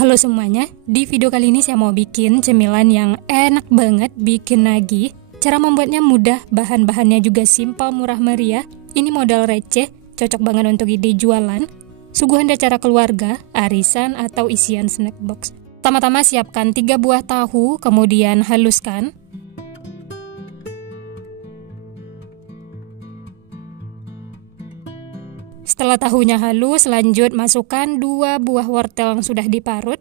Halo semuanya, di video kali ini saya mau bikin cemilan yang enak banget, bikin nagih. Cara membuatnya mudah, bahan-bahannya juga simpel, murah meriah. Ini modal receh, cocok banget untuk ide jualan, suguhan acara keluarga, arisan, atau isian snack box. Pertama-tama siapkan 3 buah tahu, kemudian haluskan. Setelah tahunya halus, lanjut masukkan 2 buah wortel yang sudah diparut.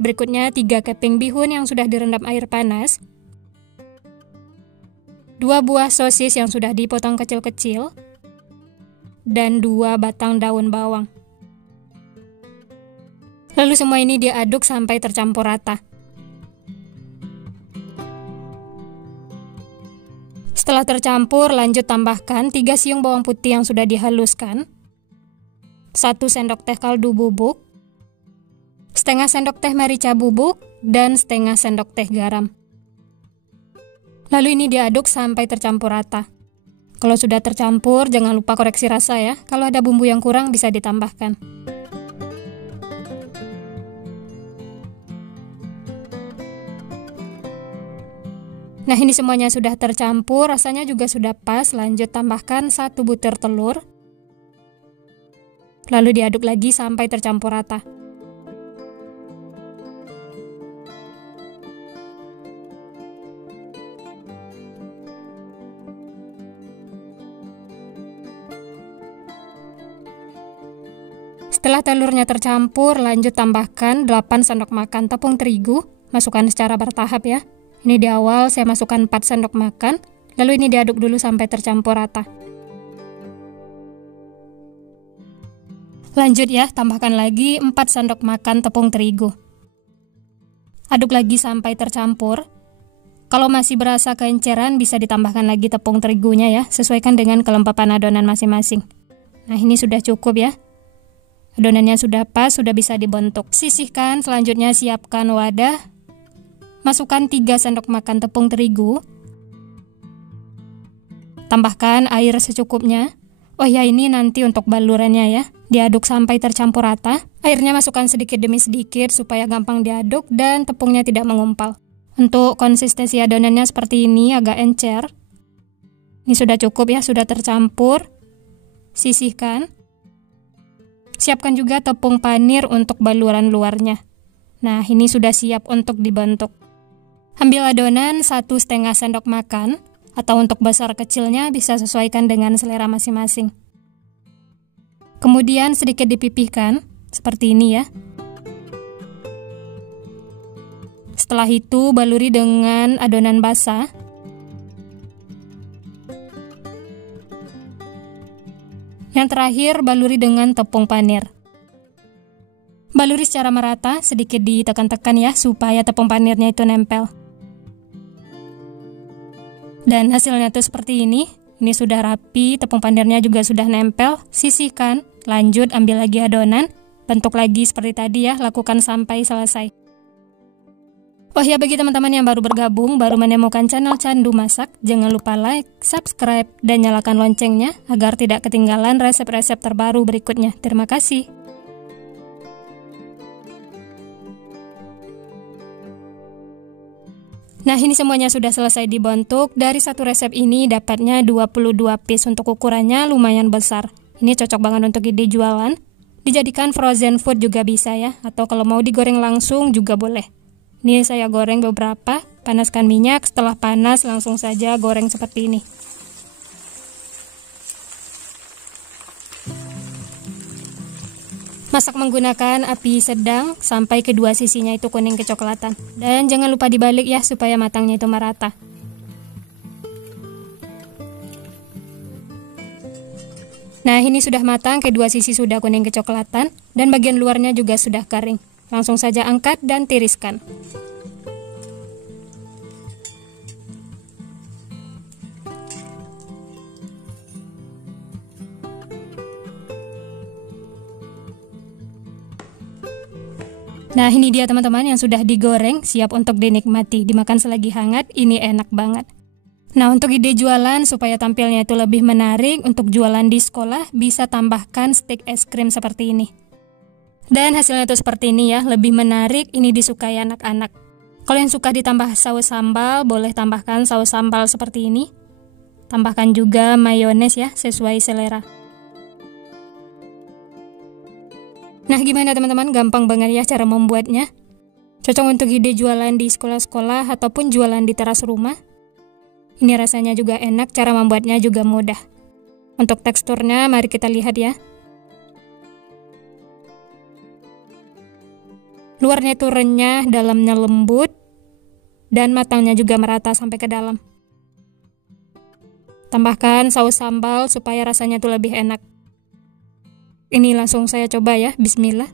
Berikutnya 3 keping bihun yang sudah direndam air panas. 2 buah sosis yang sudah dipotong kecil-kecil. Dan 2 batang daun bawang. Lalu semua ini diaduk sampai tercampur rata. Setelah tercampur, lanjut tambahkan 3 siung bawang putih yang sudah dihaluskan, 1 sendok teh kaldu bubuk, setengah sendok teh merica bubuk, dan setengah sendok teh garam. Lalu ini diaduk sampai tercampur rata. Kalau sudah tercampur, jangan lupa koreksi rasa ya. Kalau ada bumbu yang kurang, bisa ditambahkan. Nah, ini semuanya sudah tercampur, rasanya juga sudah pas. Lanjut tambahkan 1 butir telur. Lalu diaduk lagi sampai tercampur rata. Setelah telurnya tercampur, lanjut tambahkan 8 sendok makan tepung terigu. Masukkan secara bertahap ya. Ini di awal saya masukkan 4 sendok makan, lalu ini diaduk dulu sampai tercampur rata. Lanjut ya, tambahkan lagi 4 sendok makan tepung terigu. Aduk lagi sampai tercampur. Kalau masih berasa keenceran, bisa ditambahkan lagi tepung terigunya ya, sesuaikan dengan kelembapan adonan masing-masing. Nah, ini sudah cukup ya. Adonannya sudah pas, sudah bisa dibentuk. Sisihkan, selanjutnya siapkan wadah. Masukkan 3 sendok makan tepung terigu. Tambahkan air secukupnya. Oh ya, ini nanti untuk balurannya ya. Diaduk sampai tercampur rata. Airnya masukkan sedikit demi sedikit supaya gampang diaduk dan tepungnya tidak mengumpal. Untuk konsistensi adonannya seperti ini, agak encer. Ini sudah cukup ya, sudah tercampur. Sisihkan. Siapkan juga tepung panir untuk baluran luarnya. Nah, ini sudah siap untuk dibentuk. Ambil adonan 1,5 sendok makan, atau untuk besar kecilnya bisa sesuaikan dengan selera masing-masing. Kemudian sedikit dipipihkan, seperti ini ya. Setelah itu baluri dengan adonan basah. Yang terakhir baluri dengan tepung panir. Baluri secara merata, sedikit ditekan-tekan ya, supaya tepung panirnya itu nempel. Dan hasilnya tuh seperti ini. Ini sudah rapi, tepung panirnya juga sudah nempel. Sisihkan, lanjut ambil lagi adonan. Bentuk lagi seperti tadi ya, lakukan sampai selesai. Oh ya, bagi teman-teman yang baru bergabung, baru menemukan channel Candu Masak, jangan lupa like, subscribe, dan nyalakan loncengnya agar tidak ketinggalan resep-resep terbaru berikutnya. Terima kasih. Nah, ini semuanya sudah selesai dibentuk. Dari satu resep ini dapatnya 22 piece. Untuk ukurannya lumayan besar. Ini cocok banget untuk ide jualan. Dijadikan frozen food juga bisa ya. Atau kalau mau digoreng langsung juga boleh. Ini saya goreng beberapa. Panaskan minyak. Setelah panas langsung saja goreng seperti ini. Masak menggunakan api sedang sampai kedua sisinya itu kuning kecoklatan. Dan jangan lupa dibalik ya supaya matangnya itu merata. Nah, ini sudah matang, kedua sisi sudah kuning kecoklatan dan bagian luarnya juga sudah kering. Langsung saja angkat dan tiriskan. Nah, ini dia teman-teman yang sudah digoreng, siap untuk dinikmati. Dimakan selagi hangat, ini enak banget. Nah, untuk ide jualan supaya tampilnya itu lebih menarik, untuk jualan di sekolah bisa tambahkan stik es krim seperti ini. Dan hasilnya itu seperti ini ya, lebih menarik, ini disukai anak-anak. Kalau yang suka ditambah saus sambal, boleh tambahkan saus sambal seperti ini. Tambahkan juga mayones ya, sesuai selera. Nah, gimana teman-teman? Gampang banget ya cara membuatnya. Cocok untuk ide jualan di sekolah-sekolah ataupun jualan di teras rumah. Ini rasanya juga enak, cara membuatnya juga mudah. Untuk teksturnya, mari kita lihat ya. Luarnya itu renyah, dalamnya lembut, dan matangnya juga merata sampai ke dalam. Tambahkan saus sambal supaya rasanya itu lebih enak. Ini langsung saya coba ya, bismillah.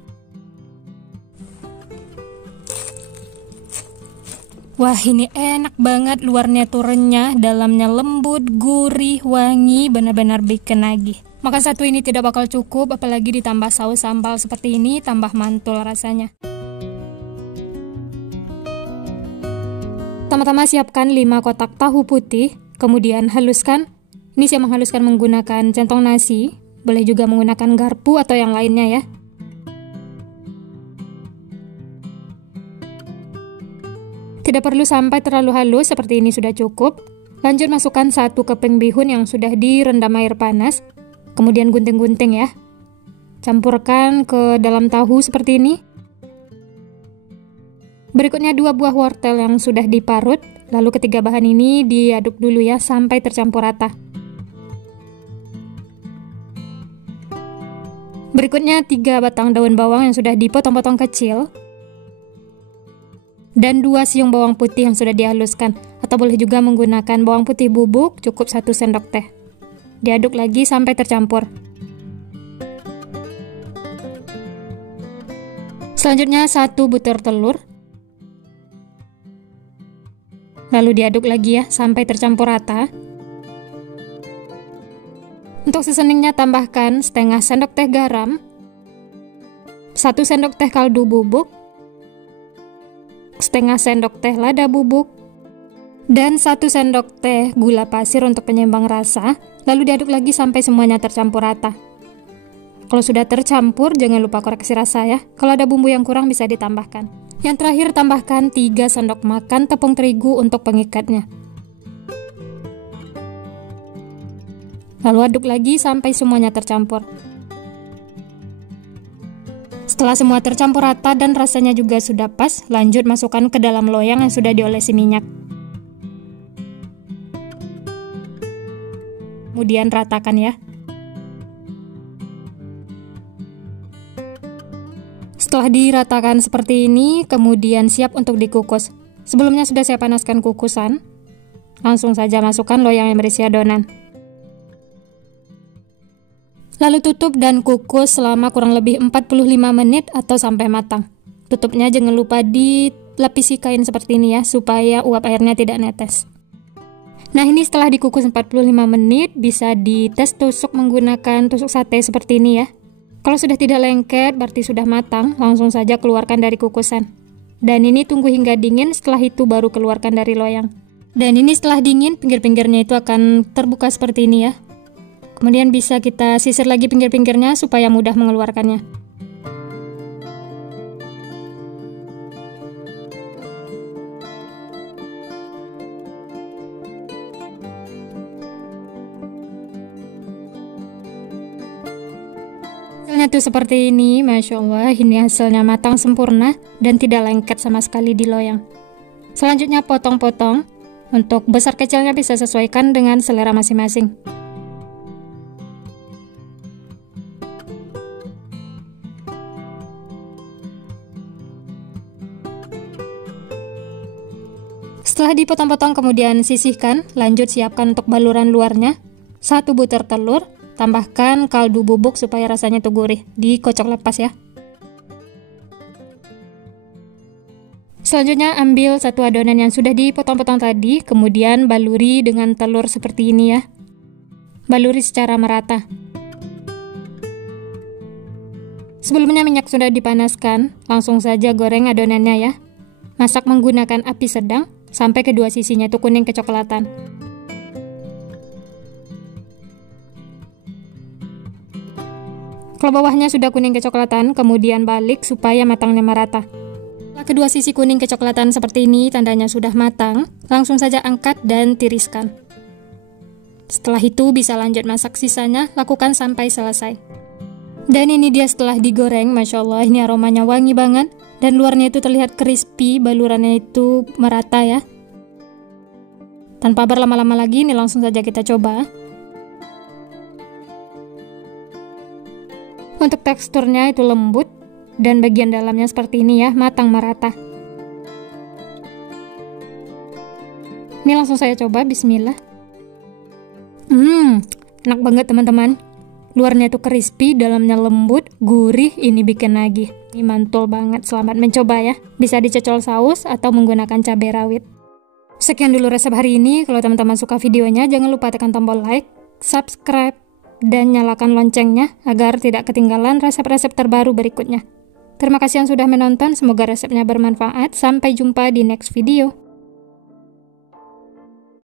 Wah, ini enak banget, luarnya tuh renyah, dalamnya lembut, gurih, wangi, benar-benar bikin nagih. Makan satu ini tidak bakal cukup, apalagi ditambah saus sambal seperti ini, tambah mantul rasanya. Pertama-tama siapkan 5 kotak tahu putih, kemudian haluskan. Ini saya menghaluskan menggunakan centong nasi, boleh juga menggunakan garpu atau yang lainnya ya. Tidak perlu sampai terlalu halus, seperti ini sudah cukup. Lanjut masukkan 1 keping bihun yang sudah direndam air panas, kemudian gunting-gunting ya. Campurkan ke dalam tahu seperti ini. Berikutnya 2 buah wortel yang sudah diparut, lalu ketiga bahan ini diaduk dulu ya sampai tercampur rata. Berikutnya 3 batang daun bawang yang sudah dipotong-potong kecil, dan 2 siung bawang putih yang sudah dihaluskan, atau boleh juga menggunakan bawang putih bubuk, cukup 1 sendok teh. Diaduk lagi sampai tercampur. Selanjutnya 1 butir telur. Lalu diaduk lagi ya, sampai tercampur rata. Untuk seasoningnya tambahkan setengah sendok teh garam, 1 sendok teh kaldu bubuk, setengah sendok teh lada bubuk, dan 1 sendok teh gula pasir untuk penyeimbang rasa. Lalu diaduk lagi sampai semuanya tercampur rata. Kalau sudah tercampur, jangan lupa koreksi rasa ya. Kalau ada bumbu yang kurang bisa ditambahkan. Yang terakhir, tambahkan 3 sendok makan tepung terigu untuk pengikatnya. Lalu aduk lagi sampai semuanya tercampur. Setelah semua tercampur rata dan rasanya juga sudah pas, lanjut masukkan ke dalam loyang yang sudah diolesi minyak. Kemudian ratakan ya. Setelah diratakan seperti ini, kemudian siap untuk dikukus. Sebelumnya sudah saya panaskan kukusan. Langsung saja masukkan loyang yang berisi adonan. Lalu tutup dan kukus selama kurang lebih 45 menit atau sampai matang. Tutupnya jangan lupa dilapisi kain seperti ini ya, supaya uap airnya tidak netes. Nah, ini setelah dikukus 45 menit, bisa dites tusuk menggunakan tusuk sate seperti ini ya. Kalau sudah tidak lengket, berarti sudah matang, langsung saja keluarkan dari kukusan. Dan ini tunggu hingga dingin, setelah itu baru keluarkan dari loyang. Dan ini setelah dingin, pinggir-pinggirnya itu akan terbuka seperti ini ya. Kemudian bisa kita sisir lagi pinggir-pinggirnya supaya mudah mengeluarkannya. Hasilnya tuh seperti ini, Masya Allah, ini hasilnya matang sempurna dan tidak lengket sama sekali di loyang. Selanjutnya potong-potong, untuk besar kecilnya bisa sesuaikan dengan selera masing-masing. Setelah dipotong-potong kemudian sisihkan, lanjut siapkan untuk baluran luarnya. 1 butir telur, tambahkan kaldu bubuk supaya rasanya tuh gurih, dikocok lepas ya. Selanjutnya ambil 1 adonan yang sudah dipotong-potong tadi, kemudian baluri dengan telur seperti ini ya. Baluri secara merata. Sebelumnya minyak sudah dipanaskan, langsung saja goreng adonannya ya. Masak menggunakan api sedang sampai kedua sisinya itu kuning kecoklatan. Kalau bawahnya sudah kuning kecoklatan, kemudian balik supaya matangnya merata. Setelah kedua sisi kuning kecoklatan seperti ini, tandanya sudah matang. Langsung saja angkat dan tiriskan. Setelah itu bisa lanjut masak sisanya, lakukan sampai selesai. Dan ini dia setelah digoreng, Masya Allah, ini aromanya wangi banget. Dan luarnya itu terlihat crispy, balurannya itu merata ya. Tanpa berlama-lama lagi, ini langsung saja kita coba. Untuk teksturnya itu lembut, dan bagian dalamnya seperti ini ya, matang merata. Ini langsung saya coba, bismillah. Enak banget teman-teman. Luarnya itu crispy, dalamnya lembut, gurih, ini bikin nagih. Ini mantul banget, selamat mencoba ya. Bisa dicocol saus atau menggunakan cabai rawit. Sekian dulu resep hari ini. Kalau teman-teman suka videonya, jangan lupa tekan tombol like, subscribe, dan nyalakan loncengnya agar tidak ketinggalan resep-resep terbaru berikutnya. Terima kasih yang sudah menonton, semoga resepnya bermanfaat. Sampai jumpa di next video.